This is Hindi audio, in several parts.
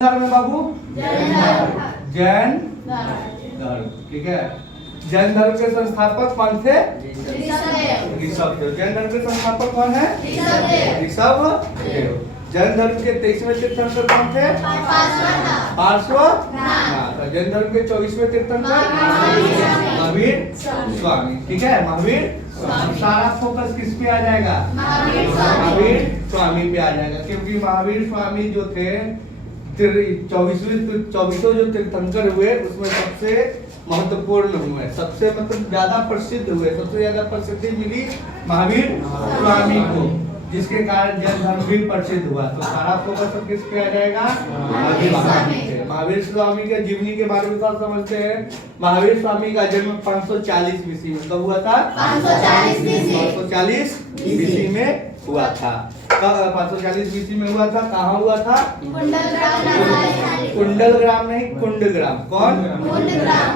धर्म है बाबू, जैन धर्म। ठीक है। जैन धर्म के संस्थापक कौन थे? ऋषभदेव। जैन धर्म के संस्थापक कौन है? ऋषभदेव। जैन धर्म के 23वें तीर्थंकर कौन थे? पार्श्वनाथ। जैन धर्म के 24वें तीर्थंकर महावीर स्वामी। ठीक है, महावीर स्वामी। सारा फोकस किस पे आ जाएगा? महावीर स्वामी पे आ जाएगा, क्योंकि महावीर स्वामी जो थे 24 जो तीर्थंकर हुए उसमें सबसे महत्वपूर्ण हुए, सबसे मतलब ज्यादा प्रसिद्ध हुए, सबसे ज्यादा प्रसिद्धि मिली महावीर स्वामी को, जिसके कारण जैन धर्म भी प्रसिद्ध हुआ। तो सारा फोकस किस पे आ जाएगा? महावीर स्वामी पे। महावीर स्वामी के जीवनी के बारे में सब समझते हैं। महावीर स्वामी का जन्म 540 ईस्वी में कब हुआ था? 540 ईस्वी में हुआ था। 540 ईस्वी में हुआ था। कहाँ हुआ था? कुंडलग्राम नहीं, कुंडग्राम। कौन?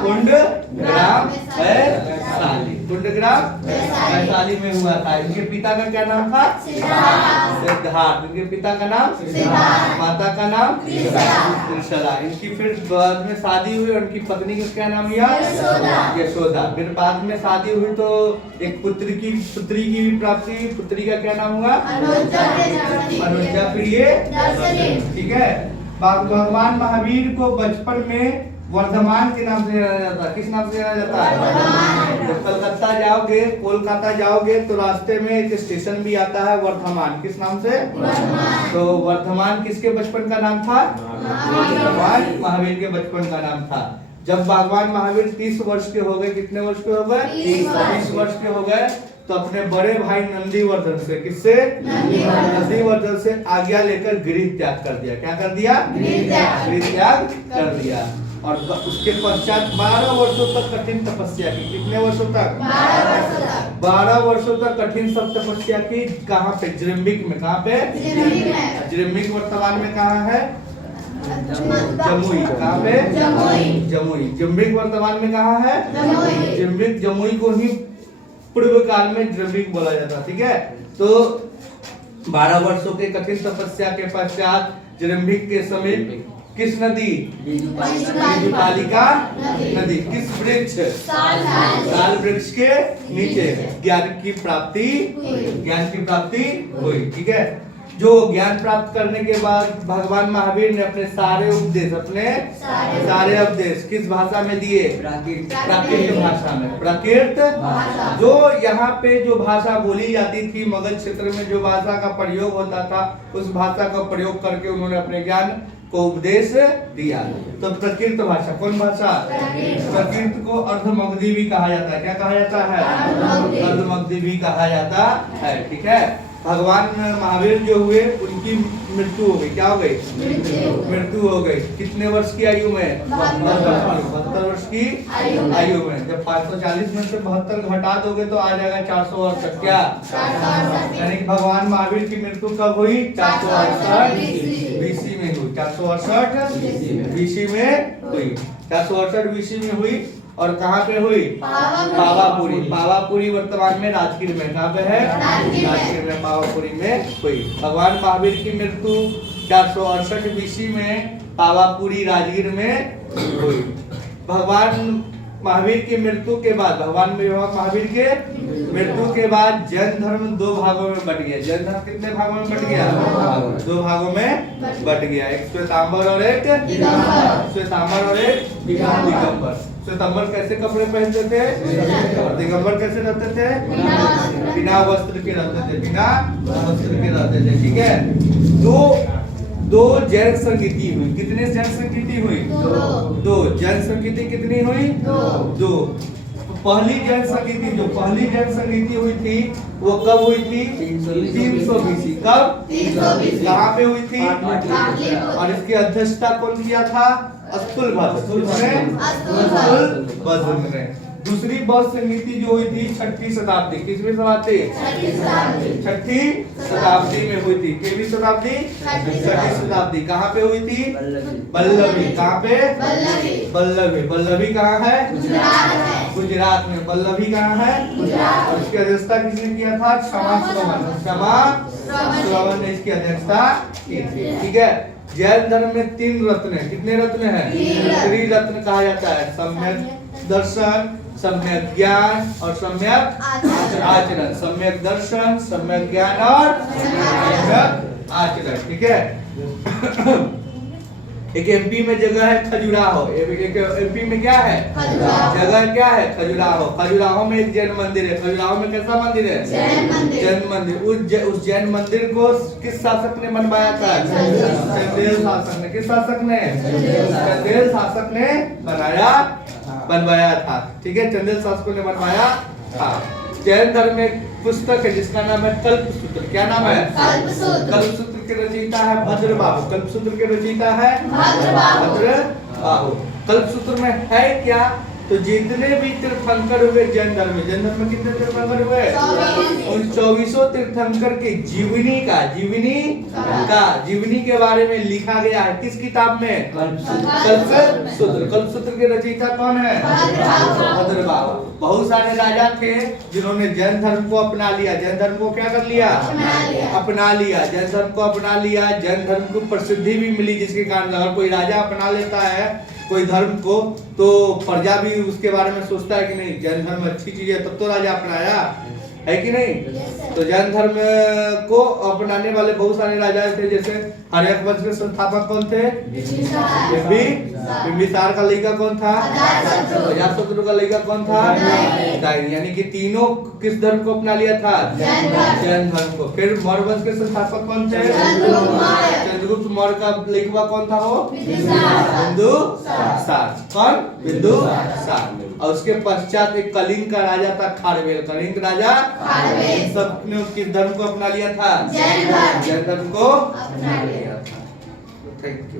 कुंडग्राम वैशाली। कुंडग्राम वैशाली में हुआ था। इनके पिता का क्या नाम था? सिद्धार्थ। इनके पिता का नाम सिद्धार्थ, माता का नाम त्रिशला। इनकी फिर बाद में शादी हुई और उनकी पत्नी का क्या नाम हुआ? यशोदा। फिर बाद में शादी हुई तो एक पुत्री की भी प्राप्ति। पुत्री का क्या नाम हुआ? अनुजा प्रिय। ठीक है। भगवान महावीर को बचपन में वर्धमान के नाम से जाना जाता है। किस नाम से जाना जाता है? जब कोलकाता जाओगे तो रास्ते में एक स्टेशन भी आता है वर्धमान। किस नाम से? तो वर्धमान किसके बचपन का नाम था? भगवान महावीर के बचपन का नाम था। जब भगवान महावीर 30 वर्ष के हो गए, कितने वर्ष के हो गए? 30 वर्ष के हो गए, तो अपने बड़े भाई नंदीवर्धन से, किससे? नंदीवर्धन से आज्ञा लेकर गृह त्याग कर दिया। क्या कर दिया? गृह त्याग कर दिया। और उसके पश्चात 12 वर्षों तक कठिन तपस्या की। कितने वर्षों तक? 12 वर्षों तक कठिन तपस्या की। कहाँ पे? जिरम्बिक में। कहाँ पे? जिरम्बिक वर्तमान में कहाँ है? जमुई। कहाँ पे? जमुई। जिरम्बिक वर्तमान में कहाँ है? जिरम्बिक। जमुई को ही पूर्व काल में जिरम्बिक बोला जाता। ठीक है। तो 12 वर्षों के कठिन तपस्या के पश्चात जिरम्बिक के समीप किस नदी? बीजूतालिका नदी। किस वृक्ष? साल वृक्ष के नीचे ज्ञान की प्राप्ति हुई। ठीक है। जो ज्ञान प्राप्त करने के बाद भगवान महावीर ने अपने सारे उपदेश किस भाषा में दिए? प्राकृत भाषा में। प्राकृत जो यहाँ पे जो भाषा बोली जाती थी, मगध क्षेत्र में जो भाषा का प्रयोग होता था, उस भाषा का प्रयोग करके उन्होंने अपने ज्ञान को उपदेश दिया। तो प्रकृत भाषा। कौन भाषा? प्रकृत को अर्धमगधी भी कहा जाता है। क्या कहा जाता है? अर्धमगधी भी कहा जाता है। ठीक है। भगवान महावीर जो हुए उनकी मृत्यु हो गई। क्या हो गई? मृत्यु हो गई। कितने वर्ष की आयु में? 72 वर्ष की आयु में। जब 540 में से 72 घटा दोगे तो आ जाएगा 468। क्या? यानी भगवान महावीर की मृत्यु कब हुई? 468 बीसी में हुई। 468 बीसी में हुई। 468 बीसी में हुई। और कहाँ पे हुई? पावापुरी। पावापुरी वर्तमान में राजगीर में। कहाँ पे है? राजगीर में, पावापुरी में हुई। भगवान महावीर की मृत्यु 468 बीसी में पावापुरी राजगीर में हुई। भगवान महावीर की मृत्यु के बाद जैन धर्म 2 भागों में बट गया। जैन धर्म कितने भागों में बट गया? 2 भागों में बट गया। एक श्वेतांबर और एक दिगंबर। श्वेतांबर कैसे कपड़े पहनते थे और दिगंबर कैसे रहते थे? बिना वस्त्र के रहते थे। ठीक है। दो जैन संगीति हुई। कितने जैन संगीति हुई? 2 जैन संगीति कितनी हुई? 2। पहली जैन संगीति हुई थी वो कब हुई थी? 300 बीसी। कब? कहाँ पे हुई थी? और इसकी अध्यक्षता कौन किया था? अस्तुलभद्र ने। दूसरी बौद्ध संगीति जो हुई थी 6वीं शताब्दी। किसवीं शताब्दी? 6वीं शताब्दी में हुई थी। किसवीं शताब्दी? 6वीं शताब्दी। कहाँ पे हुई थी? बल्लभी। कहाँ पे? बल्लभी कहाँ है? गुजरात में। बल्लभी कहाँ है? और इसकी अध्यक्षता किसने किया था? क्षमा श्रवण ने इसकी अध्यक्षता की थी। ठीक है। जैन धर्म में 3 रत्न है। कितने रत्न हैं? त्रिरत्न कहा जाता है। सम्यक दर्शन, सम्यक ज्ञान और सम्यक आचरण। सम्यक दर्शन, सम्यक ज्ञान और सम्यक आचरण। ठीक है। एक एमपी में जगह है खजुराहो। एक एमपी में क्या है? जगह क्या है? खजुराहो। खजुराहो में एक जैन मंदिर है। खजुराहो में कैसा मंदिर है? जैन मंदिर। उस जैन मंदिर को किस शासक ने बनवाया था? चंदेल शासक ने। किस शासक ने? चंदेल शासक ने बनवाया था। ठीक है, चंदेल शासकों ने बनवाया था। जैन धर्म में एक पुस्तक है जिसका नाम है कल्पसूत्र। क्या नाम है? कल्पसूत्र के रचयिता है भद्रबाहु। कल्पसूत्र के रचयिता है भद्रबाहु। कल्पसूत्र में है क्या? तो जितने भी तीर्थंकर हुए जैन धर्म में कितने तीर्थंकर हुए? उन 24 तीर्थंकर के जीवनी के बारे में लिखा गया है। किस किताब में? कल्पसूत्र। कल्पसूत्र के रचयिता कौन है? भद्रबाहु। बहुत सारे राजा थे जिन्होंने जैन धर्म को अपना लिया। जैन धर्म को क्या कर लिया? अपना लिया। जैन धर्म को अपना लिया। जैन धर्म को प्रसिद्धि भी मिली, जिसके कारण अगर कोई राजा अपना लेता है कोई धर्म को तो प्रजा भी उसके बारे में सोचता है कि नहीं जैन धर्म अच्छी चीज है, तब तो राजा अपनाया, है कि नहीं? तो जैन धर्म को अपनाने वाले बहुत सारे राजा थे। जैसे हर्यक वंश के संस्थापक कौन थे? बिंबिसार का लड़का कौन था? अजातशत्रु का लड़का कौन था? यानी कि तीनों किस धर्म को अपना लिया था? जैन धर्म को। फिर मौर्य वंश के संस्थापक कौन थे? चंद्रगुप्त मौर्य का लड़का कौन था? वो बिंदुसार। कौन? बिंदुसार। और उसके पश्चात एक कलिंग का राजा था खारवेल। कलिंग राजा सबने किस धर्म को अपना लिया था? जैन धर्म को अपना लिया था। Thank you.